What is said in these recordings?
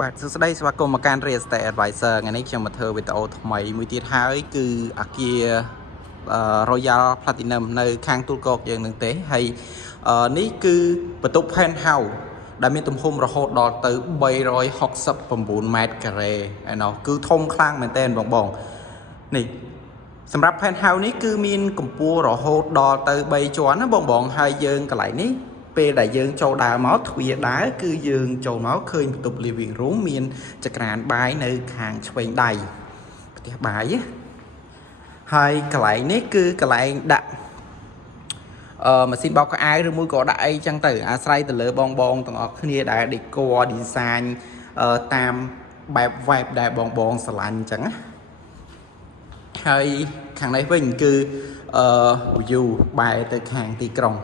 បាទសួស្តីស្វាគមន៍មកកាន់ Real Estate Advisor ថ្ងៃនេះខ្ញុំមកធ្វើវីដេអូថ្មីមួយទៀតហើយគឺអាគារ Royal Platinum នៅខាងទូលគោកយើងនឹងទេហើយនេះគឺបន្ទប់ Penthouse ដែលមានទំហំរហូតដល់ទៅ369ម៉ែត្រការ៉េឯណោះគឺធំខ្លាំងមែនទែនបងនេះសម្រាប់ Penthouse នេះគឺមានកម្ពស់រហូតដល់ទៅ3ជាន់ណាបងហើយយើងកន្លែងនេះពេលដែលយើងចូលដើរមកទ្វារដើរគឺយើងចូលមកឃើញបន្ទប់ living room មានចក្រានបាយនៅខាងឆ្វេងដៃផ្ទះបាយហើយកន្លែងនេះគឺកន្លែងដាក់ម៉ាស៊ីនបោកខោអាវឬមួយក៏ដាក់អីចឹងទៅអាស្រ័យទៅលើបងទាំងអស់គ្នាដែល decor design តាមបែប vibe ដែលបងស្រឡាញ់អញ្ចឹងណាហើយខាងនេះវិញគឺ view បែរទៅខាងទីក្រុង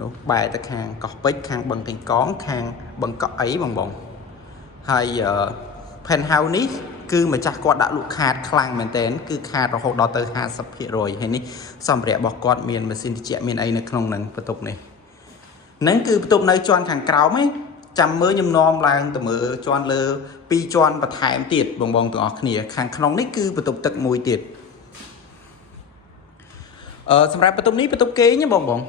នោះបែរទៅខាងកោះពេជ្រខាងបឹងកេងកងខាងបឹងកក់អីបងហើយ Penthouse នេះគឺម្ចាស់គាត់ដាក់លក់ខាតខ្លាំងមែនទែនគឺខាតរហូតដល់ទៅ 50% ហើយនេះសម្ភារៈរបស់គាត់មានម៉ាស៊ីនត្រជាក់មានអីនៅក្នុងហ្នឹងបន្ទប់នេះហ្នឹងគឺបន្ទប់នៅជាន់ខាងក្រោមឯងចាំមើលខ្ញុំនាំឡើងទៅមើលជាន់លើ2ជាន់បន្ថែមទៀតបងទាំងអស់គ្នាខាងក្នុងនេះគឺបន្ទប់ទឹកមួយទៀតសម្រាប់បន្ទប់នេះបន្ទប់គេងបង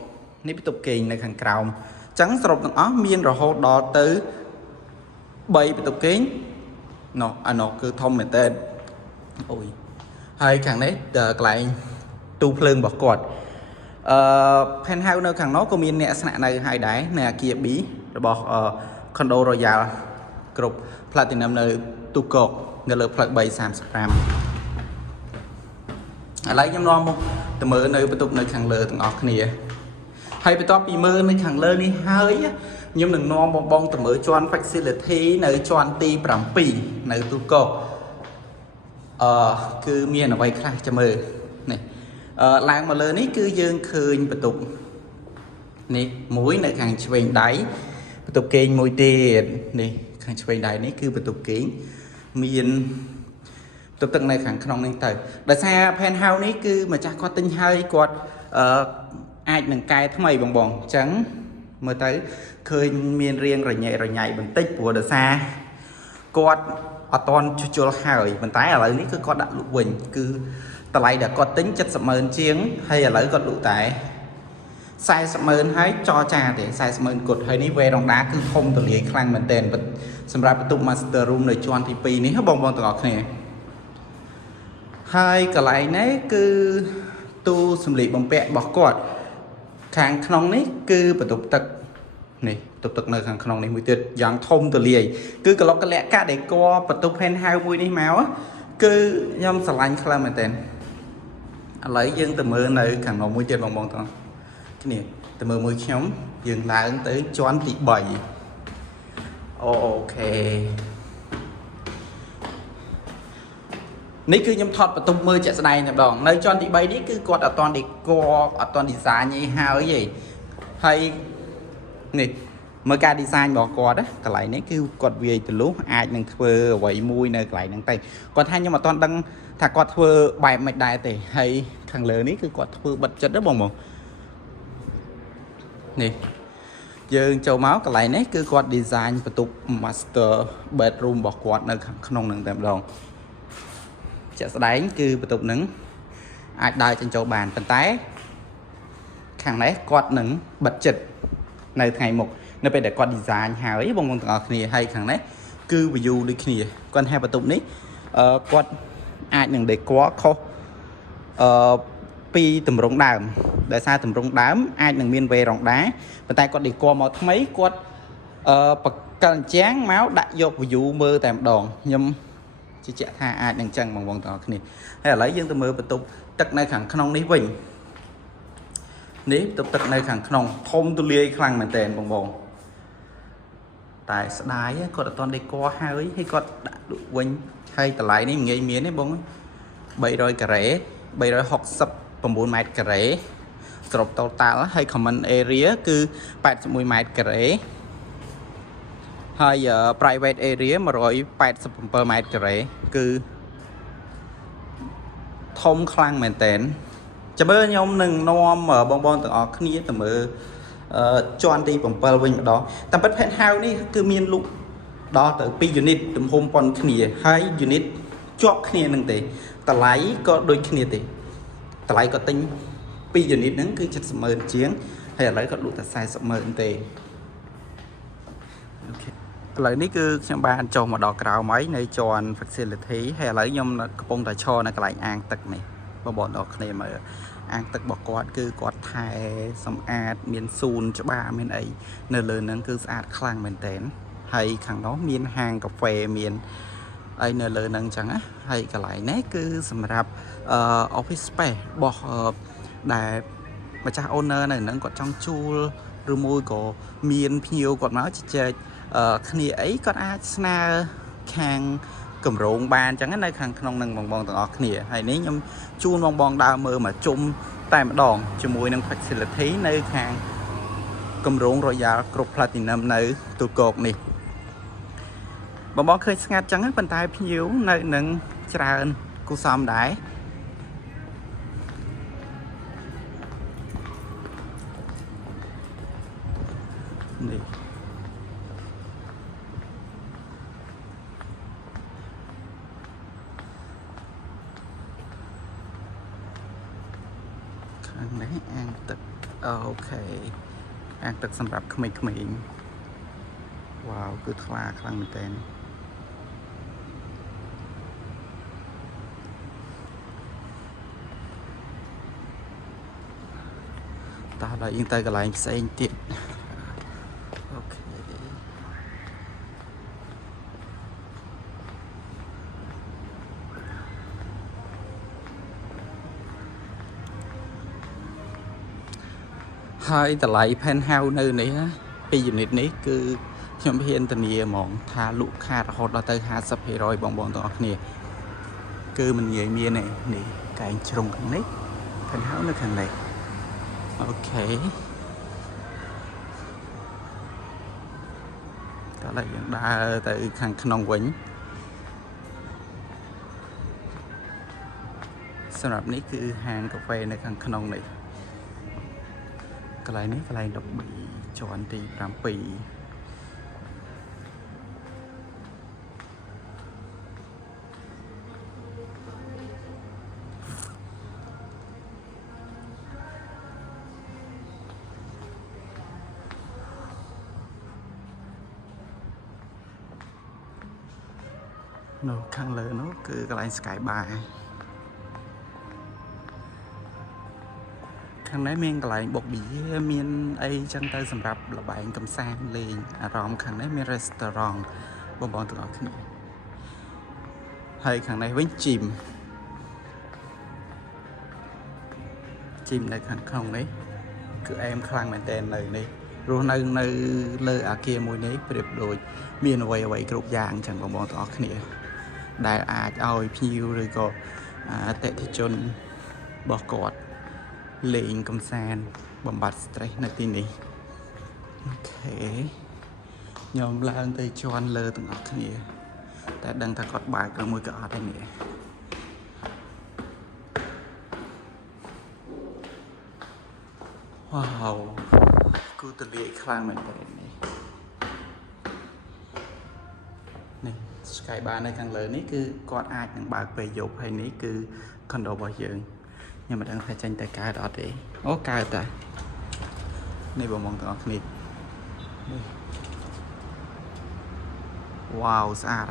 នេះបន្ទប់គេងនៅខាងក្រោមអញ្ចឹងសរុបទាំងអស់មានរហូតដល់ទៅ3បន្ទប់គេងអានោះគឺធំមែនតើអូយហើយខាងនេះកន្លែងទូភ្លើងរបស់គាត់Penthouse នៅខាងនោះក៏មានអ្នកស្នាក់នៅហើយដែរនៅអាគារ B របស់ Condo Royal គ្រប់ Platinum នៅទូកកនៅលើផ្លូវ335ឥឡូវខ្ញុំនាំមកទៅមើលនៅបន្ទប់នៅខាងលើទាំងអស់គ្នាហើយបន្ទាប់ពីមើលនៅខាងលើនេះហើយខ្ញុំនឹងនាំបងទៅមើលជាន់ facility នៅជាន់ទី7នៅទូកកគឺមានអ្វីខ្លះចាំមើលនេះឡើងមកលើនេះគឺយើងឃើញបន្ទប់នេះមួយនៅខាងឆ្វេងដៃបន្ទប់គេងមួយទៀតនេះខាងឆ្វេងដៃនេះគឺបន្ទប់គេងមានបន្ទប់ទឹកនៅខាងក្នុងនេះទៅដោយសារ Penthouse នេះគឺម្ចាស់គាត់ទិញហើយគាត់អាចនឹងកែថ្មីបងអញ្ចឹងមើលទៅឃើញមានរៀងរញ៉ៃបន្តិចព្រោះដោយសារគាត់អត់តន់ជួសជុលហើយប៉ុន្តែឥឡូវនេះគឺគាត់ដាក់លក់វិញគឺតម្លៃដែលគាត់ទិញ70,000ជាងហើយឥឡូវគាត់លក់តែ40,000ហើយចរចាទេ40,000គត់ហើយនេះវេរ៉ុងដាគឺធំទូលាយខ្លាំងមែនទែនសម្រាប់បន្ទប់ Master Room នៅជាន់ទី2នេះបងទាំងអស់គ្នាហើយកន្លែងនេះគឺទូសម្លៀកបំពាក់របស់គាត់ខាងក្នុងនេះគឺបន្ទប់ទឹកនេះបន្ទប់ទឹកនៅខាងក្នុងនេះមួយទៀតយ៉ាងធំទូលាយគឺកលុកកលៈកាដេកបន្ទប់ Penthouse មួយនេះមកគឺខ្ញុំស្រឡាញ់ខ្លាំងមែនទែនឥឡូវយើងទៅមើលនៅខាងនោះមួយទៀតបងទាំងគ្នាទៅមើលមួយខ្ញុំយើងឡើងទៅជាន់ទី3អូខេនេះគឺខ្ញុំថតបន្ទប់មើលជាក់ស្ដែងតែម្ដងនៅជាន់ទី3នេះគឺគាត់អត់តន់ decor អត់តន់ design អីហើយហើយនេះមើលការ design របស់គាត់ណាកន្លែងនេះគឺគាត់វាយទលុះអាចនឹងធ្វើអ្វីមួយនៅកន្លែងហ្នឹងទៅគាត់ថាខ្ញុំអត់តន់ដឹងថាគាត់ធ្វើបែបមិនដែរទេហើយខាងលើនេះគឺគាត់ធ្វើបិទចិត្តណាបងនេះយើងចូលមកកន្លែងនេះគឺគាត់ design បន្ទប់ master bedroom របស់គាត់នៅខាងក្នុងហ្នឹងតែម្ដងជាក់ស្ដែងគឺបន្ទប់ហ្នឹងអាចដើរចេញចូលបានប៉ុន្តែខាងនេះគាត់នឹងបិទចិត្តនៅថ្ងៃមុខនៅពេលដែលគាត់ design ហើយបងទាំងអស់គ្នាហើយខាងនេះគឺ view ដូចគ្នាគាត់ថាបន្ទប់នេះគាត់អាចនឹង decor ខុសពីតម្រង់ដើមដោយសារតម្រង់ដើមអាចនឹងមានវេរ៉ុងដាប៉ុន្តែគាត់ decor មកថ្មីគាត់បកលជាងមកដាក់យក view មើលតែម្ដងខ្ញុំជឿជាក់ថាអាចនឹងចឹងបងទាំងអស់គ្នាហើយឥឡូវយើងទៅមើលបន្ទប់ទឹកនៅខាងក្នុងនេះវិញនេះបន្ទប់ទឹកនៅខាងក្នុងធំទូលាយខ្លាំងមែនទែនបងតែស្ដាយគាត់អត់តន់ decor ហើយគាត់ដាក់លក់វិញហើយតម្លៃនេះងាយមានទេបង300ការ៉េ369ម៉ែត្រការ៉េសរុប total ហើយ common area គឺ81ម៉ែត្រការ៉េហើយ private area 187ម៉ែត្រការ៉េគឺធំខ្លាំងមែនទែនចាំមើលខ្ញុំនឹងនាំបងទាំងអស់គ្នាទៅមើលជាន់ទី7វិញម្ដងតាមពិត Penthouse នេះគឺមានលក់ đó tới pi unit tụm hôm pon khnia hai unit chọn khnia nâng tế tờ lái có đôi khnia tế tờ lái có tính pi unit nâng cứ chặt mờ chiến hay là lấy có đủ ta sai sập mờ tế lấy ní cứ trong ban cho một đỏ cào máy này tròn facility hay lấy nhom cái bông ta cho này cái lại an tật này và bọn đỏ này mà an tật bỏ quạt cứ quạt thai xong ad miền sun cho ba miền ấy nơi lớn nâng cứ ad khang miền tén hay khang đó miền hàng cà phê miền ấy nơi lớn nâng chẳng á hay cái lại nét cứ sầm rạp office space bỏ để mà cha owner này nâng có trong chu rồi môi có miền nhiều còn nói chơi khi ấy có ai sna khang cầm rộn bàn chẳng nơi khang không nâng bong bong từng khi hay nếu nhom chuông bong bong đào mơ mà chung tay mà đòn cho mùi nâng facility nơi khang cầm rộn rồi giờ cột platinum nơi tụ cột này bong bong khơi ngắt chẳng bên tay nhiều nơi nâng tràn cô xóm đáy này đấy an tật ok an tậtสำหรับក្មេងៗ wow គឺថ្លាខ្លាំងមែនតើតោះដល់យើងទៅកន្លែងផ្សេងទៀតអូខេហើយតម្លៃ penthouse នៅនេះពី unit នេះគឺខ្ញុំហ៊ានធានាហ្មងថាលក់ខាតរហូតដល់ទៅ 50% បងទាំងអស់គ្នាគឺមិនងាយមានទេនេះកែងជ្រុងខាងនេះ penthouse នៅខាងនេះអូខេតោះឡើយយើងដើរទៅខាងក្នុងវិញសម្រាប់នេះគឺហាងកាហ្វេនៅខាងក្នុងនេះកន្លែងនេះកន្លែង12ជាន់ទី7នោះខាងលើនោះគឺកន្លែង Sky Bar ខាងនេះមានកន្លែងបុកប៊ីមានអីចឹងទៅសម្រាប់លបែងកំសាន្តលេងអារម្មណ៍ខាងនេះមាន restaurant បងទាំងអស់គ្នាហើយខាងនេះវិញជីមនៅខាងក្នុងនេះគឺអែមខ្លាំងមែនតើនៅនេះរស់នៅលើអាគារមួយនេះប្រៀបដូចមានអ្វីគ្រប់យ៉ាងចឹងបងទាំងអស់គ្នាដែលអាចឲ្យភ្ញៀវឬក៏អតិថិជនរបស់គាត់លេងកំសាន្តបំបត្តិ stress នៅទីនេះអូខេខ្ញុំឡើងទៅជាន់លើទាំងអស់គ្នាតែដឹងថាគាត់បើកឬមួយក៏អត់ទេនេះវ៉ាវគូទលាយខ្លាំងមែនទេនេះ Sky Bar នៅខាងលើនេះគឺគាត់អាចនឹងបើកពេលយប់ហើយនេះគឺ condo របស់យើងខ្ញុំមិនដឹងថាចេញតែកើតអត់ទេអូកើតតានេះបងទាំងអស់គ្នានេះវ៉ាវស្អាត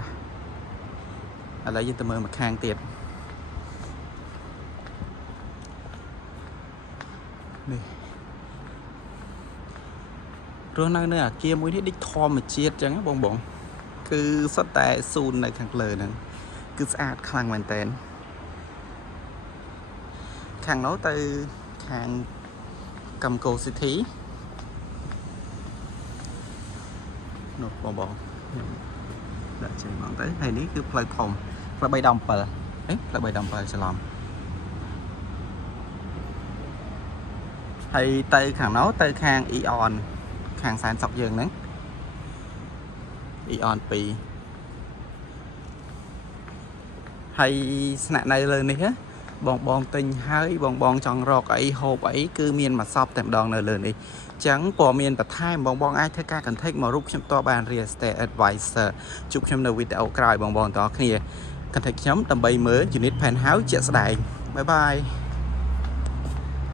ឥឡូវយើងទៅមើលមកខាងទៀតនេះរស់នៅអាគារមួយនេះដូចធម្មជាតិចឹងបងគឺសុទ្ធតែស៊ូននៅខាងលើហ្នឹងគឺស្អាតខ្លាំងមែនតើខាងនោះទៅខាងកំកូ City នោះបងដាក់ចេញមកទៅហើយនេះគឺផ្លូវធំផ្លូវ317អេផ្លូវ317ច្រឡំហើយទៅខាងនោះទៅខាង Eon ខាងសែនសុកយើងហ្នឹង Eon 2ហើយស្នាក់នៅលើនេះ បងទិញហើយបងចង់រកអីហូបអីគឺមានមកសពតែម្ដងនៅលើនេះចឹងព័ត៌មានបន្ថែមបងអាចធ្វើការ contact មករូបខ្ញុំតបាន Real Estate Advisor ជួបខ្ញុំនៅវីដេអូក្រោយបងទាំងអស់គ្នា contact ខ្ញុំដើម្បីមើល unit penthouse ជាក់ស្ដែងបាយបាយ